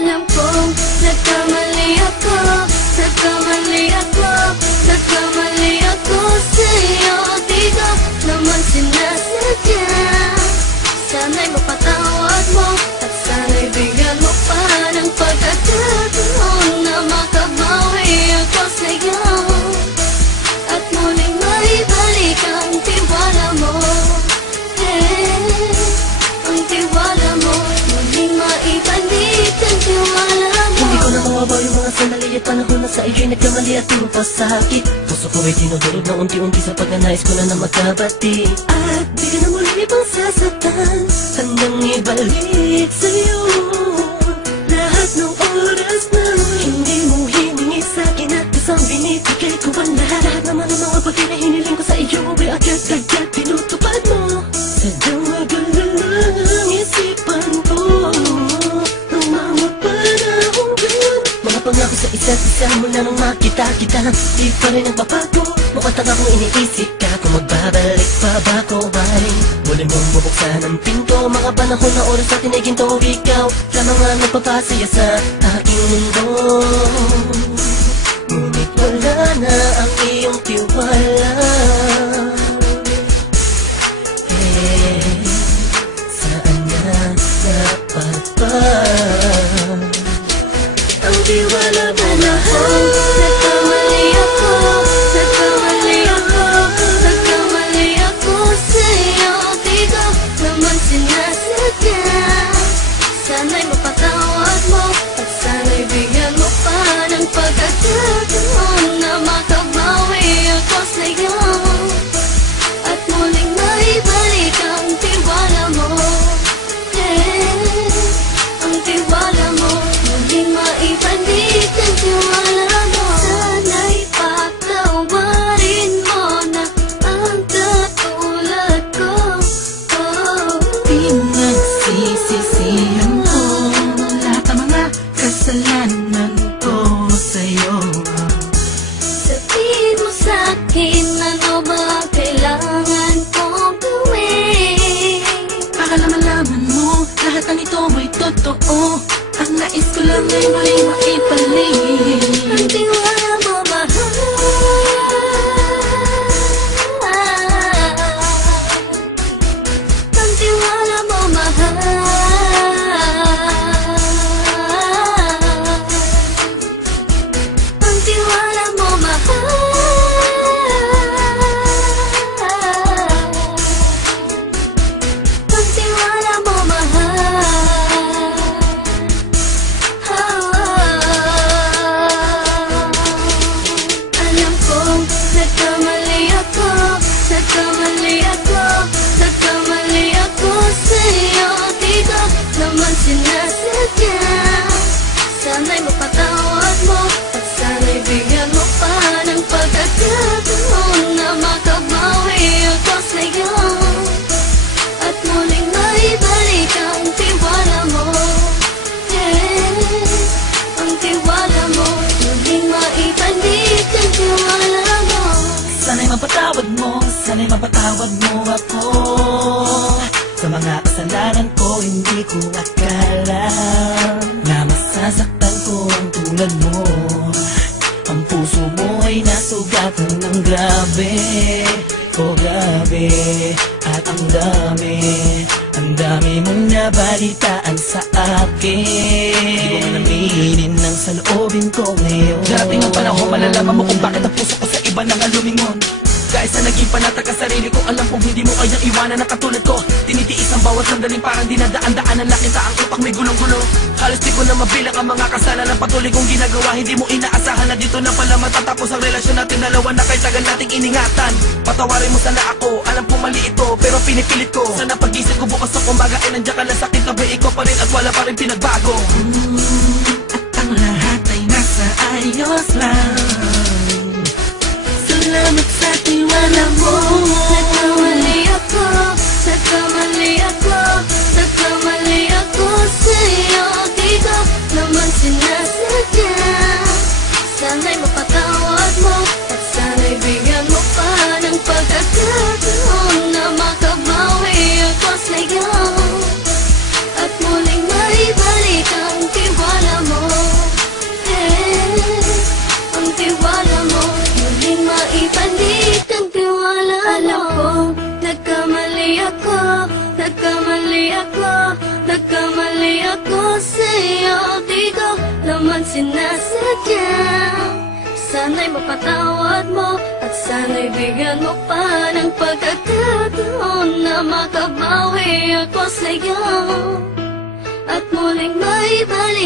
Alam kong nagkamali ako, nagkamali ako, nagkamali ako sa'yo. Di ko naman sinasadya. Sana'y mapatawad mo at sana'y bigyan mo pa ng pagkakataon na makabawi ako sa'yo at muling maibalik ang tiwala mo. Ang tiwala mo, muling maibalik ang tiwala mo. Hindi ko na mawabaw yung mga sandali at panahon na sa iyo'y nagkamali at turo pa sakit. Puso ko ay dinudurog na unti-unti sa pagnanais ko na magkabati. At di ka na muli pang sasaktan, handang ibalik sa'yo lahat ng oras na hindi mo hiningi sa'kin at isang binibigay ko ang lahat. Lahat naman ng mga bagay na hiniling ko sa iyo ay agad-agad tinutupad mo. Sadyang magulang ang isipan ko ng mga panahon yun. Mga pangako sa isa't isa mula nang makita kita, di pa rin nagbabago. Mukhang tanga kung iniisip ka kung magbabalik pa ba ko ay muli mong bubuksan ang pinto. Mga panahon na oras natin ay ginto. Ikaw lamang ang nagpapasaya sa aking mundo. Ngunit wala na ang iyong tiwala. Saan na napagpag ang tiwala mo mahal? Nagkamali ako, nagkamali ako, nagkamali ako sa'yo. Di ko naman sinasadya. Sana'y mapatawad mo at sana'y bigyan mo pa ng pagkakataon na makabawi ako sa'yo at muling maibalik ang tiwala mo. Ang tiwala mo, muling maibalik ang tiwala mo. Sana'y patawarin mo na ang katulad ko. Pinagsisisihan ko lahat ng mga kasalanan ko sa'yo. Sabihin mo sa'kin ano ba kailangan kong gawin Para malaman mo lahat ng ito ay totoo. Ang nais ko lang ay muling maibalik ang tiwala mo, mahal. Ang tiwala mo, mahal. Ang tiwala mo, mahal. Ang tiwala mo, mahal. Alam kong nagkamali ako, nagkamali ako, nagkamali ako sa'yo. Di ko naman sinasadya. Sana'y mapatawad mo at sana'y bigyan mo pa ng pagkakataon na makabawi ako sa'yo at muling maibalik ang tiwala mo. Ang tiwala mo, muling maibalik ang tiwala mo. Sana'y mapatawad mo, sana'y mapatawad mo ako sa mga kasalanan ko. Hindi ko akala na masasaktan ko ang tulad mo. Ang puso mo ay nasugatan ng grabe, oh grabe. At ang dami mong nabalitaan sa akin. Di ko man aminin ng saloobin ko ngayon. Darating ang panahon, malalaman mo kung bakit ang puso ko sa iba nang alumingon. Dahil sa naging panatag ka sarili ko, alam kong hindi mo kayang iwanan na katulad ko. Tinitiis ang bawat sandaling parang dinadaan-daanan lang kita. Ang utak may gulong-gulo. Halos di ko na mabilang ang mga kasalanan patuloy kong ginagawa. Hindi mo inaasahan na dito na pala matatapos ang relasyon natin dalawa na kahit tagal nating iningatan. Patawarin mo sana ako, alam kong mali ito pero pinipilit ko. Sana pag-isip ko bukas ng umaga ay nandiyan ka lang sa akin, tabi ikaw pa rin at wala pa rin pinagbago. At ang lahat ay nasa ayos lang. Salamat sa tiwala mo. Nagkamali ako, nagkamali ako, nagkamali ako sa'yo. Di ko naman sinasadya. Sana'y mapatawad mo at sana'y bigyan mo pa ng pagkakataon na makabawi ako sa'yo at muling maibalik ang tiwala Nagkamali ako sa'yo. Di ko naman sinasadya. Sana'y mapatawad mo at sana'y bigyan mo pa ng pagkakataon na makabawi ako sa'yo at muling maibalik